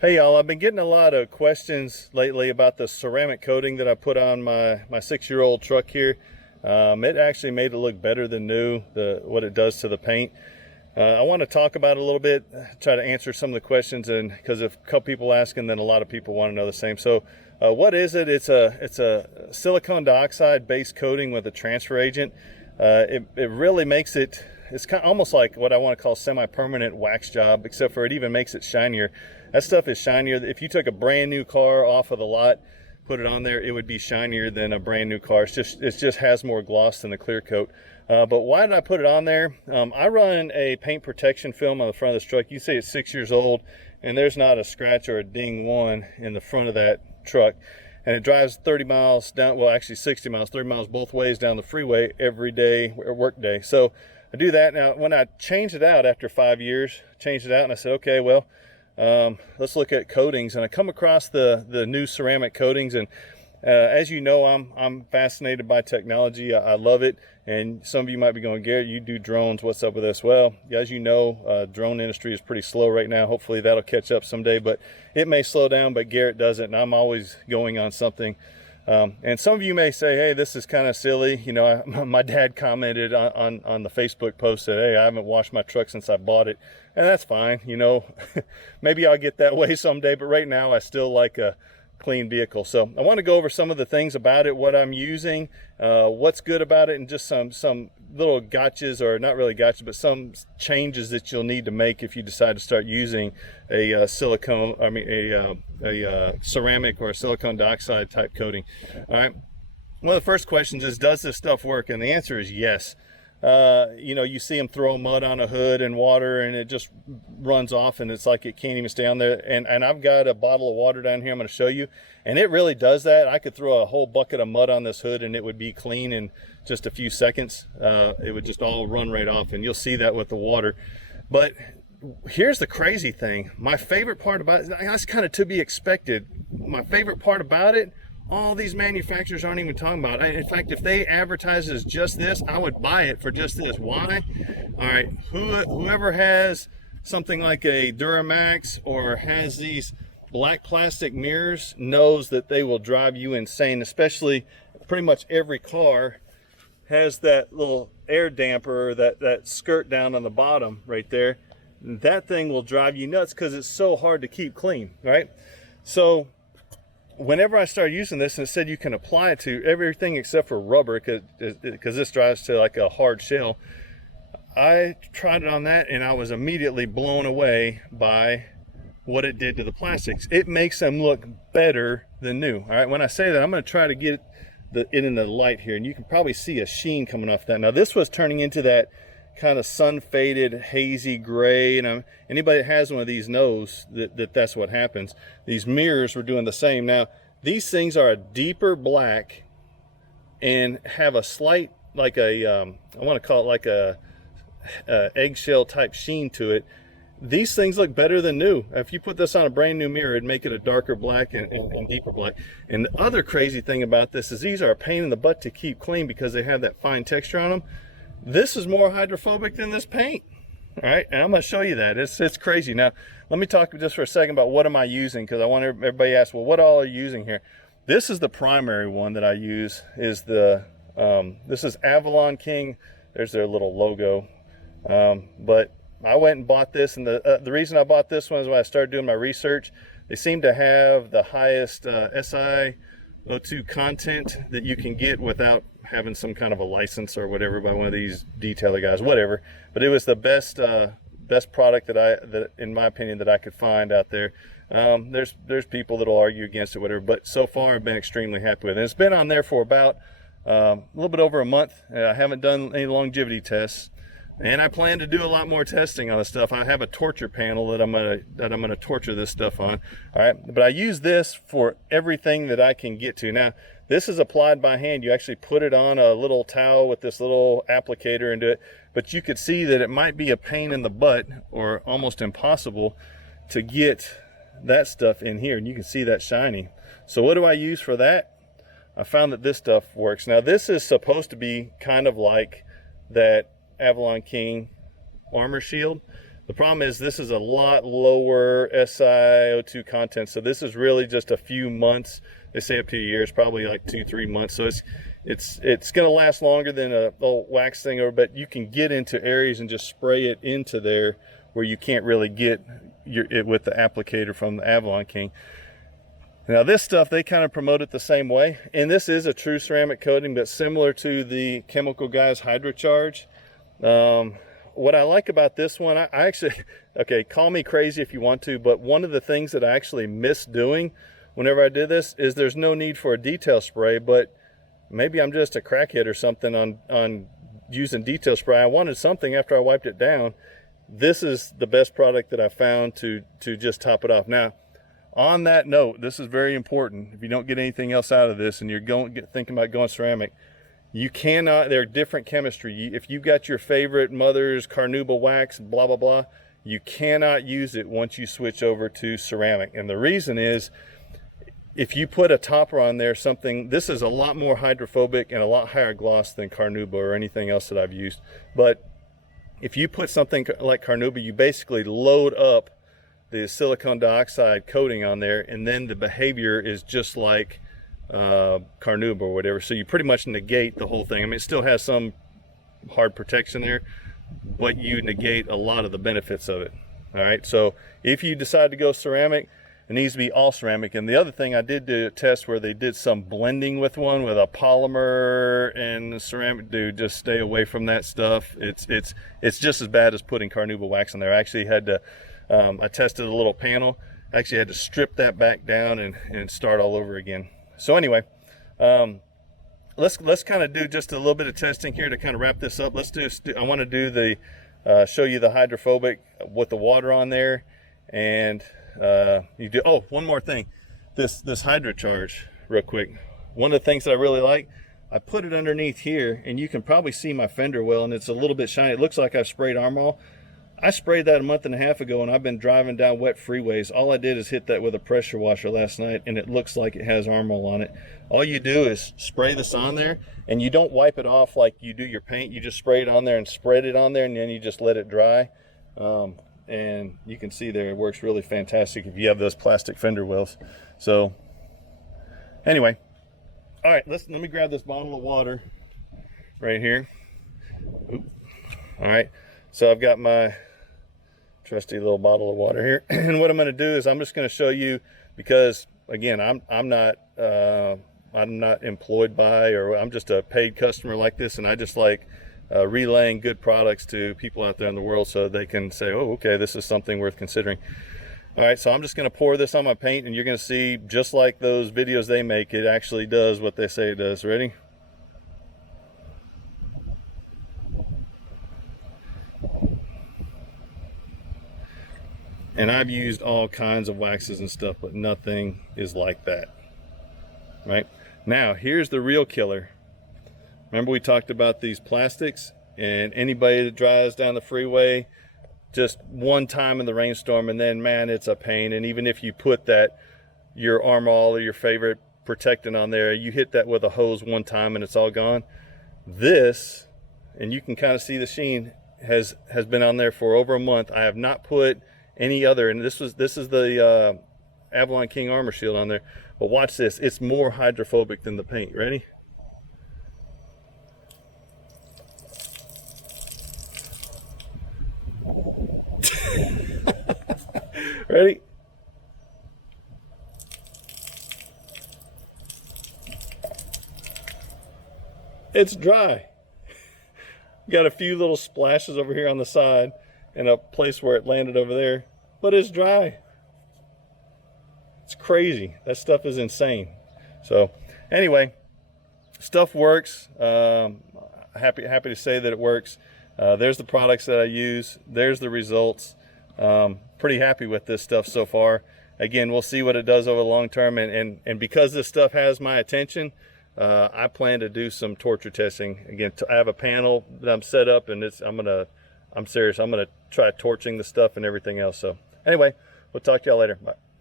Hey y'all, I've been getting a lot of questions lately about the ceramic coating that I put on my 6-year-old truck here. It actually made it look better than new, what it does to the paint. I want to talk about it a little bit, try to answer some of the questions, and because if a couple people asking, then a lot of people want to know the same. So what is it? It's a silicone dioxide based coating with a transfer agent. It really makes it, it's kind of almost like what I want to call semi-permanent wax job, except for it even makes it shinier. That stuff is shinier. If you took a brand new car off of the lot, put it on there, it would be shinier than a brand new car. It just has more gloss than the clear coat. But why did I put it on there? I run a paint protection film on the front of this truck. You see it's 6 years old, and there's not a scratch or a ding one in the front of that truck. And it drives 30 miles down, well actually 60 miles, 30 miles both ways down the freeway every day, or work day. So I do that. Now when I changed it out after 5 years, changed it out and I said, okay, well, let's look at coatings. And I come across the new ceramic coatings, and as you know, I'm fascinated by technology. I love it. And some of you might be going, Garrett, you do drones, what's up with this? Well, as you know, drone industry is pretty slow right now. Hopefully that'll catch up someday, but it may slow down, but Garrett doesn't, and I'm always going on something. And some of you may say, hey, this is kind of silly. You know, my dad commented on the Facebook post that, hey, I haven't washed my truck since I bought it. And that's fine. You know, maybe I'll get that way someday, but right now I still like a clean vehicle. So I want to go over some of the things about it, what I'm using, what's good about it, and just some little gotchas, or not really gotchas, but some changes that you'll need to make if you decide to start using a ceramic or a silicone dioxide type coating. All right. One of the first questions is, does this stuff work? And the answer is yes. You know, you see them throw mud on a hood and water, and it just runs off, and it's like it can't even stay on there. And I've got a bottle of water down here I'm going to show you, and it really does that. I could throw a whole bucket of mud on this hood and it would be clean in just a few seconds. It would just all run right off, and you'll see that with the water. But here's the crazy thing. My favorite part about it, that's kind of to be expected. My favorite part about it, all these manufacturers aren't even talking about it. In fact, if they advertise as just this, I would buy it for just this. Why? All right, whoever has something like a Duramax or has these black plastic mirrors knows that they will drive you insane. Especially, pretty much every car has that little air damper, that skirt down on the bottom right there. That thing will drive you nuts because it's so hard to keep clean, right? So whenever I started using this, and it said you can apply it to everything except for rubber, because this drives to like a hard shell, I tried it on that and I was immediately blown away by what it did to the plastics. It makes them look better than new. All right, when I say that, I'm going to try to get it in the light here, and you can probably see a sheen coming off that. Now this was turning into that kind of sun faded hazy gray, and anybody that has one of these knows that's what happens. These mirrors were doing the same. Now these things are a deeper black and have a slight, like a I want to call it like a eggshell type sheen to it. These things look better than new. If you put this on a brand new mirror, it'd make it a darker black and deeper black. And the other crazy thing about this is these are a pain in the butt to keep clean because they have that fine texture on them. This is more hydrophobic than this paint. All right, and I'm going to show you that. It's crazy. Now, let me talk just for a second about what am I using, because I want everybody to ask, well, what all are you using here? This is the primary one that I use. Is this is Avalon King. There's their little logo. But I went and bought this, and the reason I bought this one is when I started doing my research. They seem to have the highest SiO2 content that you can get without having some kind of a license or whatever by one of these detailer guys, whatever. But it was the best product that in my opinion that I could find out there. There's people that'll argue against it, whatever, but so far I've been extremely happy with it. And it's been on there for about a little bit over a month. I haven't done any longevity tests, and I plan to do a lot more testing on this stuff. I have a torture panel that I'm gonna torture this stuff on. All right, but I use this for everything that I can get to. Now, this is applied by hand. You actually put it on a little towel with this little applicator into it, but you could see that it might be a pain in the butt or almost impossible to get that stuff in here, and you can see that shiny. So what do I use for that? I found that this stuff works. Now this is supposed to be kind of like that Avalon King armor shield. The problem is this is a lot lower SiO2 content, so this is really just a few months. They say up to a year. It's probably like 2-3 months, so it's going to last longer than a old wax thing, but you can get into areas and just spray it into there where you can't really get it with the applicator from the Avalon King. Now this stuff, they kind of promote it the same way, and this is a true ceramic coating, but similar to the chemical guys HydroCharge. What I like about this one, I actually, okay, call me crazy if you want to, but one of the things that I actually missed doing whenever I did this is there's no need for a detail spray, but maybe I'm just a crackhead or something on using detail spray. I wanted something after I wiped it down. This is the best product that I found to just top it off. Now, on that note, this is very important. If you don't get anything else out of this and you're thinking about going ceramic, you cannot, they're different chemistry. If you got your favorite mother's carnauba wax, blah, blah, blah, you cannot use it once you switch over to ceramic. And the reason is, if you put a topper on there, this is a lot more hydrophobic and a lot higher gloss than carnauba or anything else that I've used. But if you put something like carnauba, you basically load up the silicon dioxide coating on there, and then the behavior is just like carnauba or whatever. So you pretty much negate the whole thing. I mean, it still has some hard protection there, but you negate a lot of the benefits of it. All right, so if you decide to go ceramic, it needs to be all ceramic. And the other thing, I did do a test where they did some blending with one with a polymer and ceramic. Dude, just stay away from that stuff. It's just as bad as putting carnauba wax in there. I actually had to I tested a little panel. I actually had to strip that back down and start all over again. So anyway, let's kind of do just a little bit of testing here to kind of wrap this up. I want to do the show you the hydrophobic with the water on there, and one more thing, this HydroCharge real quick. One of the things that I really like, I put it underneath here, and you can probably see my fender well, and it's a little bit shiny. It looks like I've sprayed Armor All. I sprayed that a month and a half ago, and I've been driving down wet freeways. All I did is hit that with a pressure washer last night, and it looks like it has Armor All on it. All you do is spray this on there, and you don't wipe it off like you do your paint. You just spray it on there and spread it on there, and then you just let it dry. And you can see there, it works really fantastic if you have those plastic fender wells. So anyway, all right, let me grab this bottle of water right here. Oop. All right, so I've got my trusty little bottle of water here, and what I'm going to do is I'm just going to show you, because again, I'm not employed by, or I'm just a paid customer like this, and I just like relaying good products to people out there in the world so they can say, oh, okay, this is something worth considering. All right, so I'm just going to pour this on my paint, and you're going to see, just like those videos they make, it actually does what they say it does. Ready? And I've used all kinds of waxes and stuff, but nothing is like that. Right? Now, here's the real killer. Remember we talked about these plastics, and anybody that drives down the freeway just one time in the rainstorm, and then, man, it's a pain. And even if you put your Armor All or your favorite protectant on there, you hit that with a hose one time and it's all gone. This, and you can kind of see the sheen, has been on there for over a month. I have not put any other, and this is the Avalon King Armor Shield on there, but watch this, it's more hydrophobic than the paint. Ready? Ready? It's dry. Got a few little splashes over here on the side and a place where it landed over there, but it's dry. It's crazy. That stuff is insane. So anyway, stuff works. Happy to say that it works. There's the products that I use. There's the results. Pretty happy with this stuff so far. Again, we'll see what it does over the long term, and because this stuff has my attention, I plan to do some torture testing. Again, I have a panel that I'm set up, and I'm serious. I'm gonna try torching the stuff and everything else. So anyway, we'll talk to y'all later. Bye.